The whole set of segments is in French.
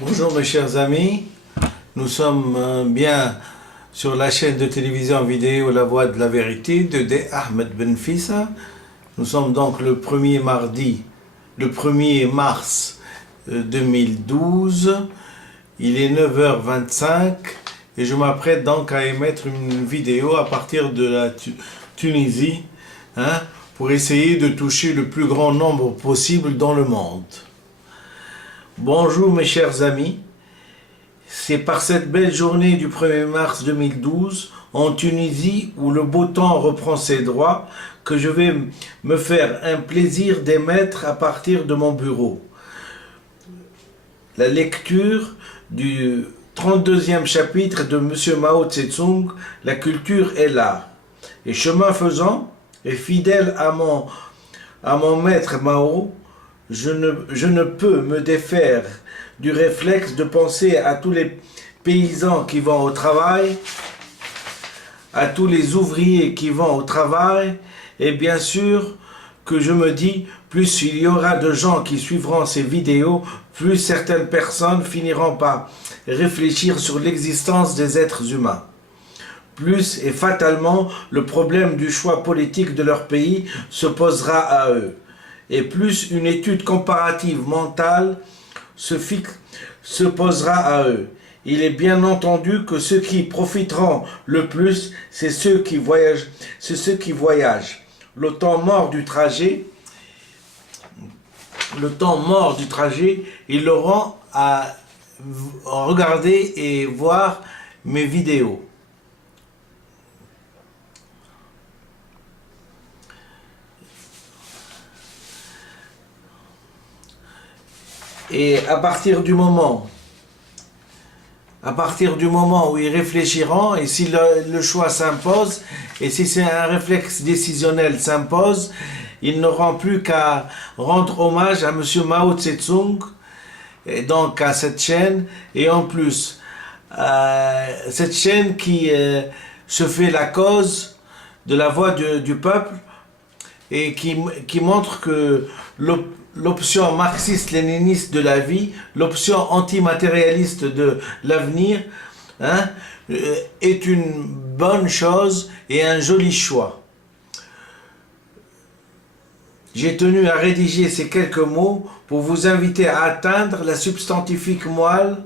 Bonjour mes chers amis, nous sommes bien sur la chaîne de télévision vidéo La Voix de la Vérité de D. Ahmed Ben Fissa. Nous sommes donc le 1er mars 2012, il est 9h25 et je m'apprête donc à émettre une vidéo à partir de la Tunisie pour essayer de toucher le plus grand nombre possible dans le monde. Bonjour mes chers amis, c'est par cette belle journée du 1er mars 2012 en Tunisie où le beau temps reprend ses droits que je vais me faire un plaisir d'émettre à partir de mon bureau. La lecture du 32e chapitre de M. Mao Tse-tung, La culture et l'art. Et chemin faisant, et fidèle à mon maître Mao, je ne peux me défaire du réflexe de penser à tous les paysans qui vont au travail, à tous les ouvriers qui vont au travail, et bien sûr que je me dis, plus il y aura de gens qui suivront ces vidéos, plus certaines personnes finiront par réfléchir sur l'existence des êtres humains. Plus et fatalement, le problème du choix politique de leur pays se posera à eux. Et plus une étude comparative mentale se posera à eux. Il est bien entendu que ceux qui profiteront le plus, c'est ceux qui voyagent. Le temps mort du trajet, ils l'auront à regarder et voir mes vidéos. Et à partir du moment où ils réfléchiront, et si le choix s'impose, et si c'est un réflexe décisionnel s'impose, ils n'auront plus qu'à rendre hommage à M. Mao Tse-tung, et donc à cette chaîne, et en plus, cette chaîne qui se fait la cause de la voix du peuple, et qui montre que l'option marxiste-léniniste de la vie, l'option antimatérialiste de l'avenir, est une bonne chose et un joli choix. J'ai tenu à rédiger ces quelques mots pour vous inviter à atteindre la substantifique moelle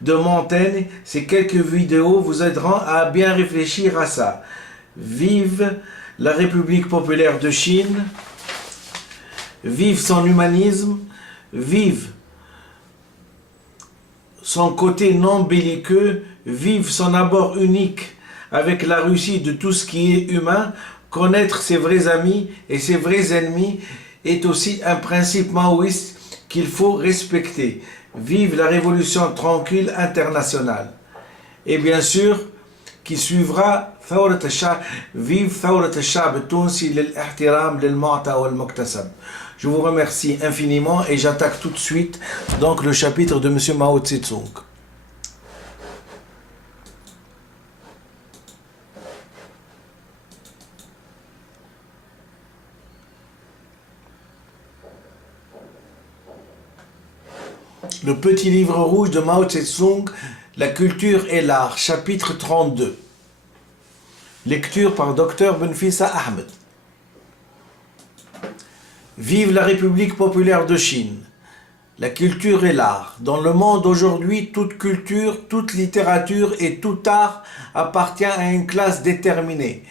de Montaigne. Ces quelques vidéos vous aideront à bien réfléchir à ça. Vive la République populaire de Chine, vive son humanisme, vive son côté non belliqueux, vive son abord unique avec la Russie de tout ce qui est humain. Connaître ses vrais amis et ses vrais ennemis est aussi un principe maoïste qu'il faut respecter. Vive la révolution tranquille internationale. Et bien sûr, qui suivra vive ثورة الشعب التونسي للاحترام للمعطى والمكتسب. Je vous remercie infiniment et j'attaque tout de suite donc le chapitre de M. Mao Tse-tung. Le petit livre rouge de Mao Tse-tung, La culture et l'art, chapitre 32. Lecture par Dr Ben Fissa Ahmed. Vive la République populaire de Chine. La culture et l'art. Dans le monde aujourd'hui, toute culture, toute littérature et tout art appartient à une classe déterminée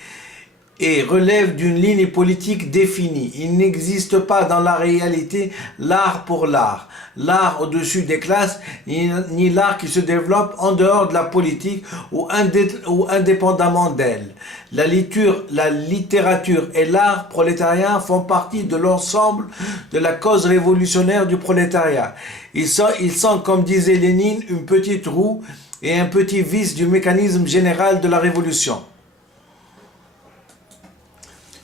et relève d'une ligne politique définie. Il n'existe pas dans la réalité l'art pour l'art, l'art au-dessus des classes, ni l'art qui se développe en dehors de la politique ou indépendamment d'elle. La littérature et l'art prolétarien font partie de l'ensemble de la cause révolutionnaire du prolétariat. Ils sont, comme disait Lénine, une petite roue et un petit vis du mécanisme général de la révolution.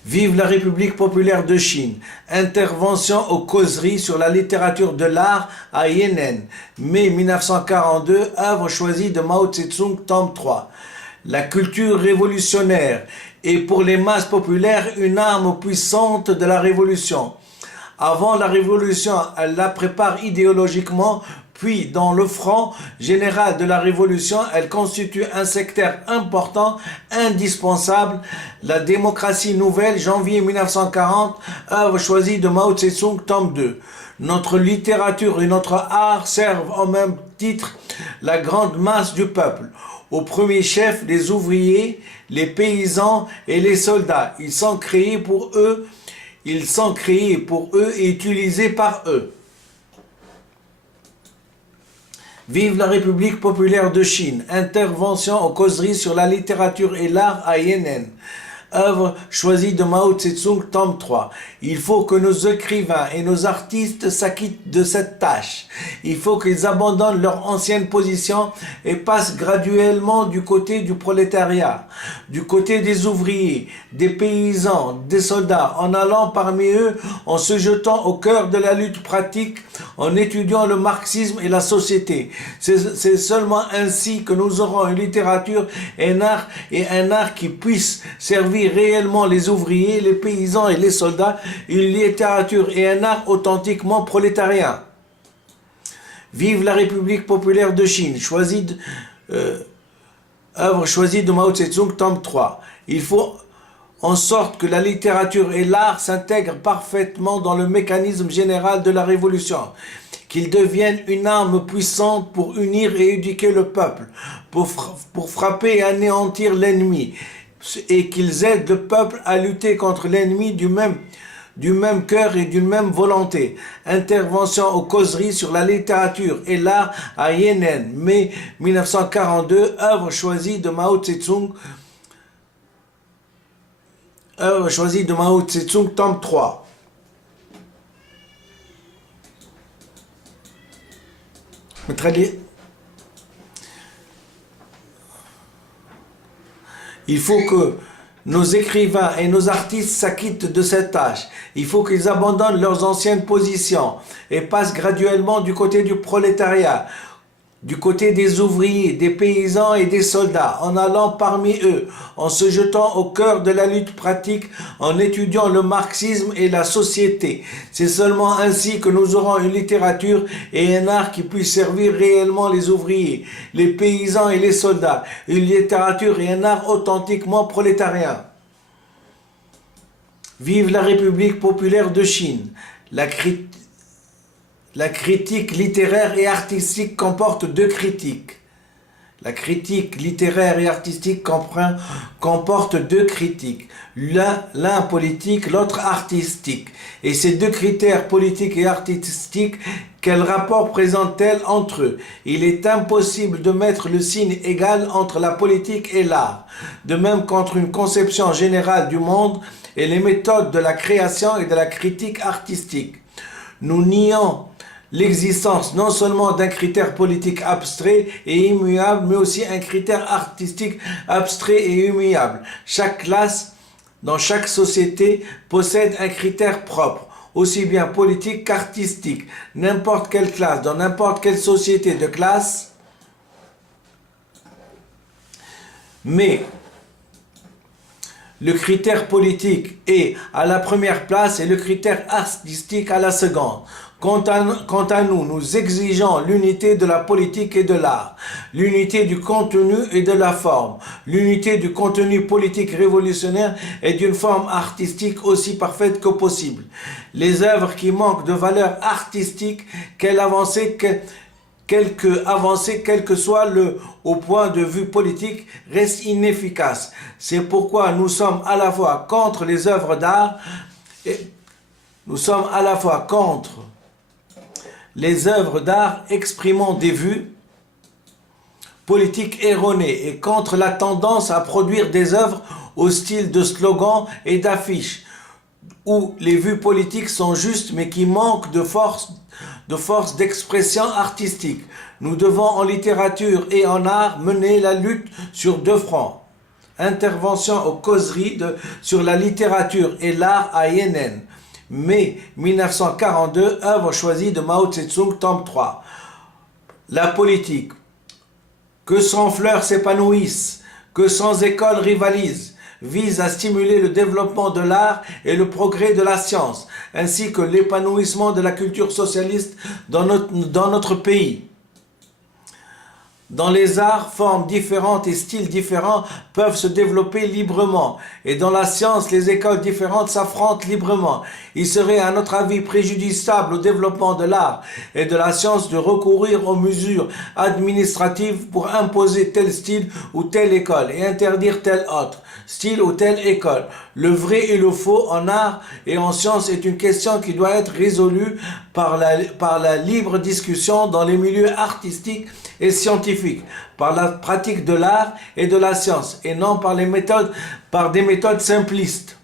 Vive la République populaire de Chine. Intervention aux causeries sur la littérature de l'art à Yénen. Mai 1942, œuvre choisie de Mao Tse-tung, tome 3. La culture révolutionnaire est pour les masses populaires une arme puissante de la révolution. Avant la révolution, elle la prépare idéologiquement, puis dans le front général de la révolution, elle constitue un secteur important, indispensable. La démocratie nouvelle, janvier 1940, œuvre choisie de Mao Tse-tung, tome 2. Notre littérature et notre art servent en même titre la grande masse du peuple. Au premier chef, les ouvriers, les paysans et les soldats. Ils sont créés pour eux et utilisés par eux. Vive la République populaire de Chine. Intervention aux causeries sur la littérature et l'art à Yan'an. Œuvre choisie de Mao Tse-tung, tome 3. Il faut que nos écrivains et nos artistes s'acquittent de cette tâche. Il faut qu'ils abandonnent leur ancienne position et passent graduellement du côté du prolétariat, du côté des ouvriers, des paysans, des soldats, en allant parmi eux, en se jetant au cœur de la lutte pratique, en étudiant le marxisme et la société. C'est seulement ainsi que nous aurons une littérature et un art qui puissent servir réellement les ouvriers, les paysans et les soldats, une littérature et un art authentiquement prolétariens. Vive la République populaire de Chine, œuvre choisie de Mao Tse-tung, tome 3. Il faut en sorte que la littérature et l'art s'intègrent parfaitement dans le mécanisme général de la révolution, qu'ils deviennent une arme puissante pour unir et éduquer le peuple, pour frapper et anéantir l'ennemi, et qu'ils aident le peuple à lutter contre l'ennemi du même cœur et d'une même volonté. Intervention aux causeries sur la littérature et l'art à Yan'an, mai 1942, œuvre choisie de Mao Tse-tung, tome 3. Il faut que nos écrivains et nos artistes s'acquittent de cette tâche. Il faut qu'ils abandonnent leurs anciennes positions et passent graduellement du côté du prolétariat, du côté des ouvriers, des paysans et des soldats, en allant parmi eux, en se jetant au cœur de la lutte pratique, en étudiant le marxisme et la société. C'est seulement ainsi que nous aurons une littérature et un art qui puissent servir réellement les ouvriers, les paysans et les soldats, une littérature et un art authentiquement prolétariens. Vive la République populaire de Chine. La critique littéraire et artistique comporte deux critiques. La critique littéraire et artistique comporte deux critiques. L'un politique, l'autre artistique. Et ces deux critères politiques et artistiques, quel rapport présentent-elles entre eux? Il est impossible de mettre le signe égal entre la politique et l'art. De même qu'entre une conception générale du monde et les méthodes de la création et de la critique artistique. Nous nions l'existence non seulement d'un critère politique abstrait et immuable, mais aussi un critère artistique abstrait et immuable. Chaque classe, dans chaque société, possède un critère propre, aussi bien politique qu'artistique. N'importe quelle classe, dans n'importe quelle société de classe, mais le critère politique est à la première place et le critère artistique à la seconde. Quant à nous, nous exigeons l'unité de la politique et de l'art, l'unité du contenu et de la forme, l'unité du contenu politique révolutionnaire et d'une forme artistique aussi parfaite que possible. Les œuvres qui manquent de valeur artistique, quelle quel que soit au point de vue politique, reste inefficace. C'est pourquoi nous sommes à la fois contre les œuvres d'art et nous sommes à la fois contre les œuvres d'art exprimant des vues politiques erronées et contre la tendance à produire des œuvres au style de slogans et d'affiches, où les vues politiques sont justes mais qui manquent de force d'expression artistique. Nous devons en littérature et en art mener la lutte sur deux fronts. Intervention aux causeries sur la littérature et l'art à Yan'an. Mai 1942, œuvre choisie de Mao Tse-tung, tome 3. La politique. Que sans fleurs s'épanouissent, que sans écoles rivalisent, vise à stimuler le développement de l'art et le progrès de la science, ainsi que l'épanouissement de la culture socialiste dans notre pays. Dans les arts, formes différentes et styles différents peuvent se développer librement. Et dans la science, les écoles différentes s'affrontent librement. Il serait, à notre avis, préjudiciable au développement de l'art et de la science de recourir aux mesures administratives pour imposer tel style ou telle école et interdire tel autre style ou telle école. Le vrai et le faux en art et en science est une question qui doit être résolue par la libre discussion dans les milieux artistiques et scientifiques, par la pratique de l'art et de la science, et non par des méthodes simplistes.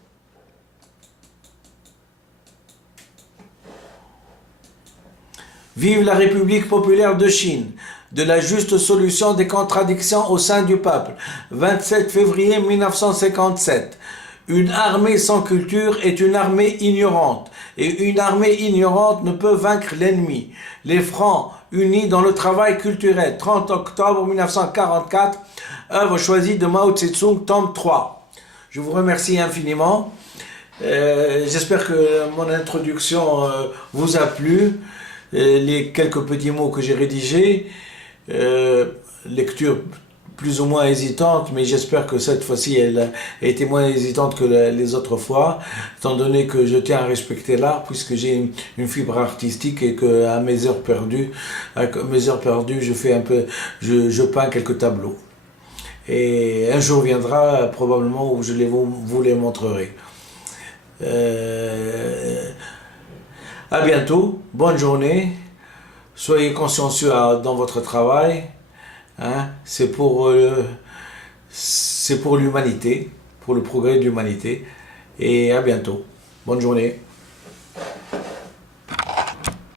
Vive la République populaire de Chine, de la juste solution des contradictions au sein du peuple. 27 février 1957. Une armée sans culture est une armée ignorante, et une armée ignorante ne peut vaincre l'ennemi. Les Francs unis dans le travail culturel. 30 octobre 1944, œuvre choisie de Mao Tse-tung, tome 3. Je vous remercie infiniment. J'espère que mon introduction vous a plu. Les quelques petits mots que j'ai rédigés, lecture plus ou moins hésitante, mais j'espère que cette fois-ci elle a été moins hésitante que les autres fois, étant donné que je tiens à respecter l'art, puisque j'ai une fibre artistique et que à mes heures perdues, je peins quelques tableaux. Et un jour viendra probablement où vous les montrerai. À bientôt, bonne journée, soyez consciencieux dans votre travail, hein? C'est pour l'humanité, pour le progrès de l'humanité, et à bientôt, bonne journée.